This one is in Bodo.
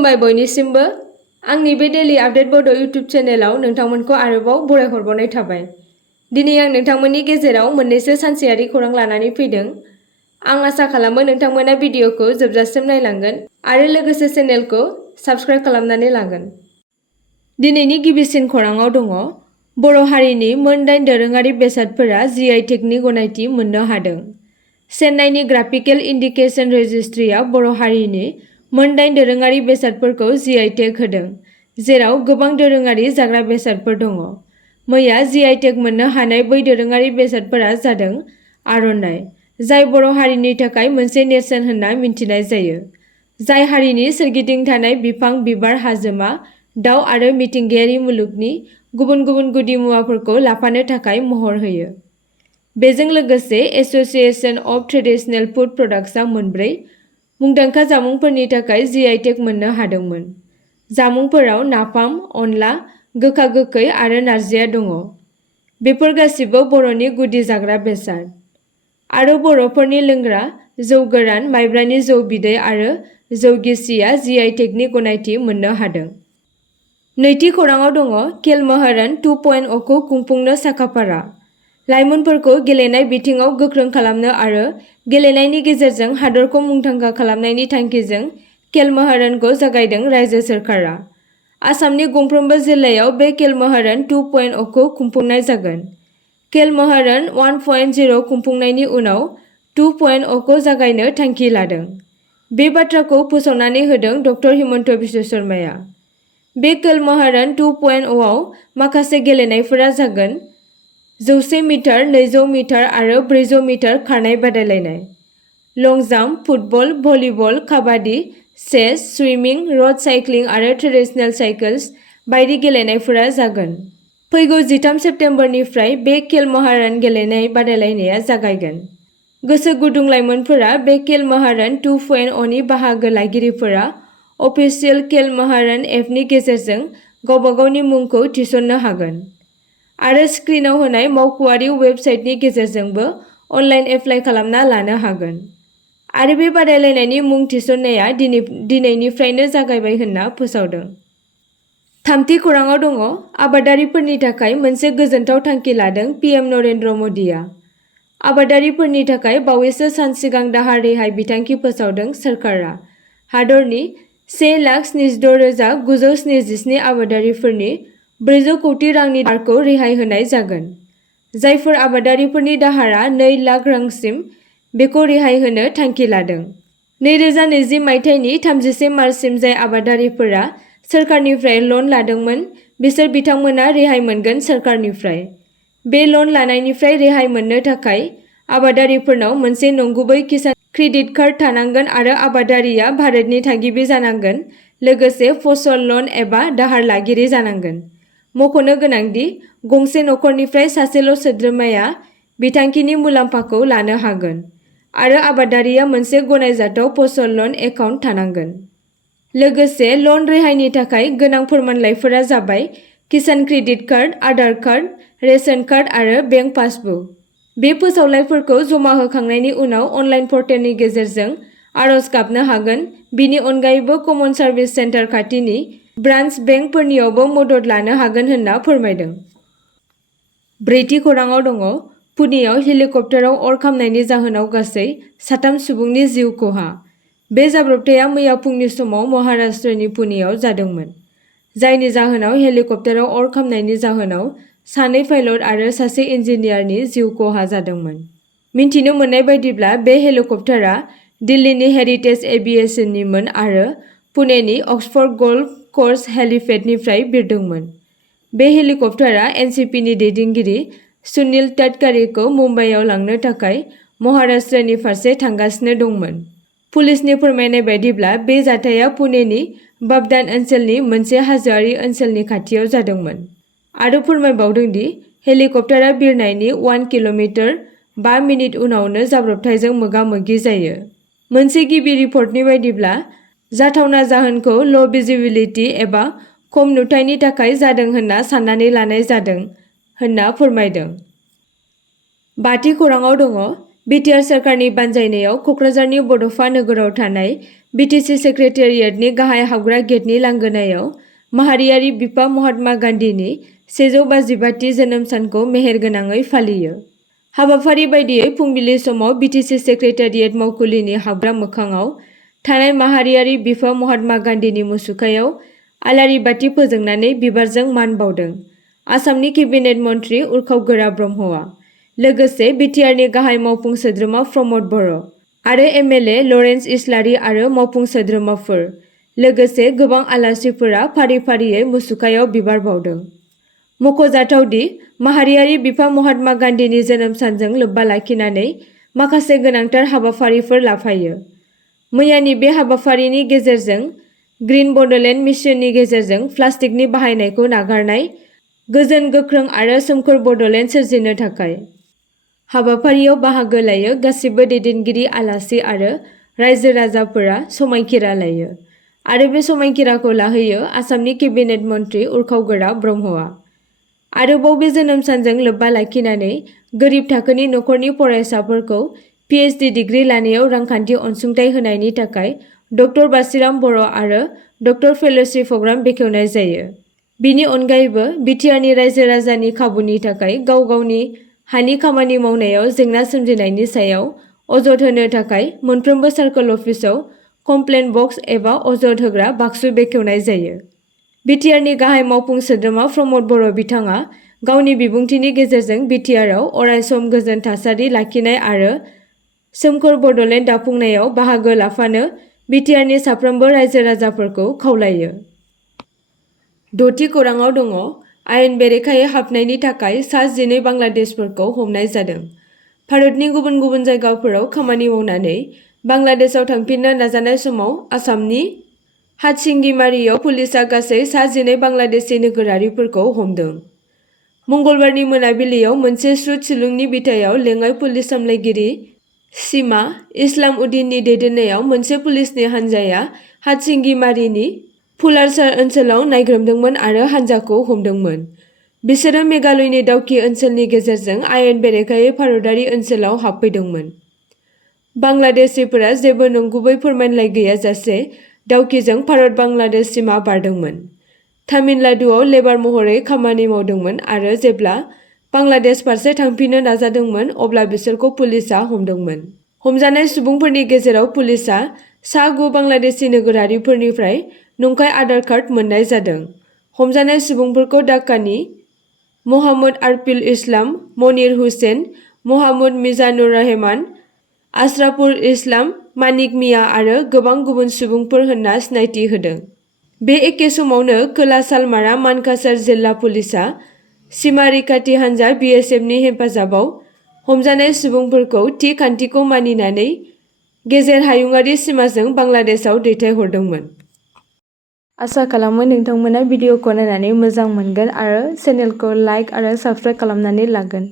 खुलुमबाय बयनिसिमबो आंनि बे डेली आपडेट बडो इउट्यूब चेनेलाव नोंथांमोनखौ आरोबाव बरायहरबावनाय थाबाय। दिनै आं नोंथांमोननि गेजेराव मोननैसो सानसेयारि खौरां लानानै फैदों। आं आसा खालामो नोंथांमोना भिडिअखौ जोबजासिम नायलांगोन आरो लोगोसे चेनेलखौ साबस्क्राइब खालामनानै लागोन। दिनैनि गिबिसिन खौराङाव दङ बर' हारिनि मोन 8 दोरोङारि बेसादफोरा GI टेगनि गनायथि मोननो हादों। चेन्नाइनि ग्राफिकेल इन्डिकेशन रेजिस्ट्रिया बर' हारिनि मोन 8 दोरोङारि बेसादफोरखौ GI टेग होदों, जेराव गोबां दोरोङारि जाग्रा बेसादफोर दङ। मैया GI टेग मोननो हानाय बै दोरोङारि बेसादफोरा जादों आर'नाइ, जाय बर' हारिनि थाखाय मोनसे नेरसोन होनना मिन्थिनाय जायो, जाय हारिनि सोरगिदिं थानाय बिफां, बिबार, हाजोमा, दाउ आरो मिथिंगायारि मुलुगनि गुबुन गुबुन गुदिमुवाफोरखौ लाफानो थाखाय महर होयो। बेजों लोगोसे एस'सिएशन अफ ट्रेडिशनेल फुड प्रडाक्ट्सआ मोनब्रै मुंदांखा जामुंफोरनि थाखाय GI टेग मोननो हादोंमोन। जामुंफोराव नाफाम, अनला, गोखा गोखै आरो नारजिया दङ। बेफोर गासिबो बर'नि गुदि जाग्रा बेसाद। आरो बर'फोरनि लोंग्रा जौ गोरान, माइब्रानि जौ बिदै आरो जौ गिसिया GI टेगनि गनायथि मोननो हादों। नैथि खौराङाव दङ खेल महारन 2.0 खौ खुंफुंनो साखाफारा। लाइमोनफोरखौ गेलेनाय बिथिङाव गोख्रों खालामनो आरो गेलेनायनि गेजेरजों हादरखौ मुंदांखा खालामनायनि थांखिजों खेल महारनखौ जागायदों रायजो सोरखारा। आसामनि गंफ्रोमबो जिल्लायाव बे खेल महारन 2.0 खौ खुंफुंनाय जागोन। खेल महारन 1.0 खुंफुंनायनि उनाव 2.0 खौ जागायनो थांखि लादों। बे बाथ्राखौ फोसावनानै होदों डक्टर हिमन्त बिश्व शर्माया। बे खेल महारन 2.0 आव माखासे गेलेनायफोरा जागोन 100 मिटार, 200 मिटार आरो 400 मिटार खारनाय बादायलायनाय, लं जाम्प, फुटबल, भलिबल, काबादि, चेस, सुइमिं, रड साइक्लिं आरो ट्रेडिशनेल साइकेल्स बायदि गेलेनायफोरा जागोन। फैगौ 13 सेप्तेम्बरनिफ्राय बे खेल महारन गेलेनाय बादायलायनाया जागायगोन। गोसो गुदुं लाइमोनफोरा बे खेल महारन 2.0 नि बाहागो लागिरिफोरा अफिसियेल खेल महारन एपनि गेजेरजों गावबा गावनि मुंखौ थिसननो हागोन आरो स्क्रिनाव होनाय मावख'आरि वेबसाइटनि गेजेरजोंबो अनलाइन एप्लाइ खालामना लानो हागोन। आरो बे बादायलायनायनि मुं थिसननाया दिनैनिफ्रायनो जागायबाय होनना फोसावदों। थामथि खौराङाव दङ आबादारिफोरनि थाखाय मोनसे गोजोनथाव थांखि लादों PM नरेन्द्र मदिआ। आबादारिफोरनि थाखाय बावैसो सान सिगां दाहार रेहाय बिथांखि फोसावदों सोरखारा। हादरनि 1,76,977 आबादारिफोरनि 400 कौटि रांनि दाहारखौ रेहाय होनाय जागोन। जायफोर आबादारिफोरनि दाहारा 2 लाख रांसिम, बेखौ रेहाय होनो थांखि लादों। 2020 मायथाइनि 31 मार्चसिम जाय आबादारिफोरा सोरखारनिफ्राय लन लादोंमोन, बिसोर बिथांमोना रेहाय मोनगोन सोरखारनिफ्राय। बे लन लानायनिफ्राय रेहाय मोननो थाखाय आबादारिफोरनाव मोनसे नंगुबै किसान क्रेडिट कार्ड थानांगोन आरो आबादारिया भारतनि थागिबि जानांगोन, लोगोसे फसल लन एबा दाहार लागिरि जानांगोन। मख'नो गोनांदि गंसे नखरनिफ्राय सासेल' सोद्रोमाया बिथांखिनि मुलाम्फाखौ लानो हागोन आरो आबादारिया मोनसे गनायजाथाव फसल लन एकाउन्ट थानांगोन। लोगोसे लन रेहायनि थाखाय गोनां फोरमानलाइफोरा जाबाय Kisan credit card, Aadhaar card, ration card आरो बेंक पासबुक। बे फोसावलाइफोरखौ जमा होखांनायनि उनाव अनलाइन पर्टेलनि गेजेरजों आर'ज गाबनो हागोन। बिनि अनगायैबो कमन सार्भिस सेन्टार खाथिनि ब्रान्च बेंकफोरनियावबो मदद लानो हागोन होनना फोरमायदों। ब्रैथि खौराङाव दङ पुनेआव हेलिकप्टाराव अर खामनायनि जाहोनाव गासै 3 सुबुंनि जिउ खहा। बे जाब्रबथाया मैया फुंनि समाव महाराष्ट्रनि पुनेआव जादोंमोन, जायनि जाहोनाव हेलिकप्टाराव अर खामनायनि जाहोनाव 2 पाइलट आरो 1 इन्जिनियारनि जिउ खहा जादोंमोन। मिन्थिनो मोननाय बायदिब्ला बे हेलिकप्टारा दिल्लीनि हेरिटेज एभिएशननिमोन आरो पुनेनि अक्सफर्ड गल्फ कर्स हेलिपेडनिफ्राय बिरदोंमोन। बे हेलिकप्टारा एनसिपिनि दैदेनगिरि सुनील तटकारेखौ मुम्बाइआव लांनो थाखाय महाराष्ट्रनि फारसे थांगासिनो दंमोन। पुलिसनि फोरमायनाय बायदिब्ला बे जाथाया पुनेनि बाबदान ओनसोलनि मोनसे हाजोआरि ओनसोलनि खाथियाव जादोंमोन आरो फोरमायबावदों दि हेलिकप्टारा बिरनायनि 1 किल'मिटार 5 मिनिट उनावनो जाब्रबथायजों मोगा-मोगि जायो। मोनसे गिबि रिपर्टनि बायदिब्ला जाथावना जाहोनखौ ल' भिजिबिलिटि एबा खम नुथायनि थाखाय जादों होनना साननानै लानाय जादों होनना फोरमायदों। बाथि खौराङाव दङ बिटिआर सरकारनि बानजायनायाव क'क्राझारनि बड'फा नोगोराव थानाय बिटिसि सेक्रेटारियेटनि गाहाय हाबग्रा गेटनि लांगोनायाव माहारियारि बिफा महात्मा गान्धीनि 155थि जोनोम सानखौ मेहेरगोनाङै फालियो। हाबाफारि बायदियै फुंबिलि समाव बिटिसि सेक्रेटारियेट मावखुलिनि हाबग्रा मोखाङाव थानाय माहारियारि बिफा महात्मा गान्धीनि मुसुखायाव आलारि बाथि फोजोंनानै बिबारजों मान बावदों आसामनि केबिनेट मन्थ्रि उरखाव ब्रह्मआ। लोगोसे बिटिआरनि गाहाय मावफुं सोद्रोमा प्रमद बर' आरो एमएलए लरेन्स इस्लारि आरो मावफुं सोद्रोमाफोर लोगोसे गोबां आलासिफोरा फारि-फारियै मुसुखायाव बिबार बावदों। मख'जाथावदि माहारियारि बिफा महात्मा गान्धीनि जोनोम सानजों लोब्बा लाखिनानै माखासे गोनांथार हाबाफारिफोर लाफायो। मैयानि बे हाबाफारिनि गेजेरजों ग्रीन बड'लेण्ड मिशननि गेजेरजों प्लास्टिकनि बाहायनायखौ नागारनाय, गोजोन गोख्रों आरो सोमखोर बड'लेण्ड सोरजिनो थाखाय। हाबाफारियाव बाहागो लायो गासिबो दैदेनगिरि, आलासि आरो रायजो-राजाफोरा समायखिरा लायो आरो बे समायखिराखौ लाहोयो आसामनि केबिनेट मन्थ्रि उरखाव ब्रह्मआ। आरोबाव बे जोनोम सानजों लोब्बा लाखिनानै गोरिब थाखोनि नखरनि फरायसाफोरखौ पिएचडि डिग्री लानायाव रांखान्थि अनसुंथाइ होनायनि थाखाय डक्टर बासिराम बर' आरो डक्टर फेल'शिप प्रग्राम बेखेवनाय जायो। बिनि अनगायैबो बिटिआरनि रायजो-राजानि खाबुनि थाखाय गाव गावनि हानि खामानि मावनायाव जेंना सोमजिनायनि सायाव अजद होनो थाखाय मोनफ्रोमबो सार्कोल अफिसाव कमप्लेन बक्स एबा अजद होग्रा बाक्सु बेखेवनाय जायो। बिटिआरनि गाहाय मावफुं सोद्रोमा प्रमद बर' बिथाङा गावनि बिबुंथिनि गेजेरजों बिटिआरआव अरायसम गोजोन थासारि लाखिनाय आरो सोमखोर बड'लेण्ड दाफुंनायाव बाहागो लाफानो बिटिआरनि साफ्रोमबो रायजो-राजाफोरखौ खावलायो। 6थि खौराङाव दङ आयेन बेरेखायै हाबनायनि थाखाय सा 12 बांलादेशिफोरखौ हमनाय जादों। भारतनि गुबुन गुबुन जायगाफोराव खामानि मावनानै बांलादेशआव थांफिननो नाजानाय समाव आसामनि हाटसिंगिमारियाव पुलिसआ गासै सा 12 बांलादेशी नोगोरारिफोरखौ हमदों। मंगलबारनि मोनाबिलियाव मोनसे सुद सुलुंनि बिथायाव लेङाइ पुलिस सामलायगिरि सिमा इस्लाम उद्दीननि दैदेननायाव मोनसे पुलिसनि हानजाया हाटसिंगिमारिनि फुलारसार ओनसोलाव नायग्रोमदोंमोन आरो हानजाखौ हमदोंमोन। बिसोरो मेघालयनि दाउकी ओनसोलनि गेजेरजों आयेन बेरेखायै भारतारि ओनसोलाव हाबफैदोंमोन। बांलादेशिफोरा जेबो नंगुबै फोरमानलाइ गैयाजासे दाउकीजों भारत-बांलादेश सिमा बारदोंमोन। तामिलनाडुआव लेबार महरै खामानि मावदोंमोन आरो जेब्ला बांलादेश फारसे थांफिननो नाजादोंमोन अब्ला बिसोरखौ पुलिसआ हमदोंमोन। हमजानाय सुबुंफोरनि गेजेराव पुलिसआ सा 9 बांलादेशी नोगोरारिफोरनिफ्राय नंखाय आधार कार्ड मोन्नाय जादों। हमजानाय सुबुंफोरखौ ढाकानि मोहाम्मद आरफिल इस्लाम, मनिर हुसैन, मोहाम्मद मिजानुर रहमान, आशराफुल इस्लाम, मानिक मिया आरो गोबां गुबुन सुबुंफोर होनना सिनायथि होदों। बे एखे समावनो खोला सालमारा मानकासार जिल्ला पुलिसआ सिमा रैखाथि हानजा बिएसएफनि हेफाजाबाव हमजानाय सुबुंफोरखौ थि खान्थिखौ मानिनानै गेजेर हायुंआरि सिमाजों बांलादेशआव दैथायहरदोंमोन। आसा खालामो नोंथांमोना भिडिअखौ नायनानै मोजां मोनगोन आरो चेनेलखौ लाइक आरो साबस्क्राइब खालामनानै लागोन।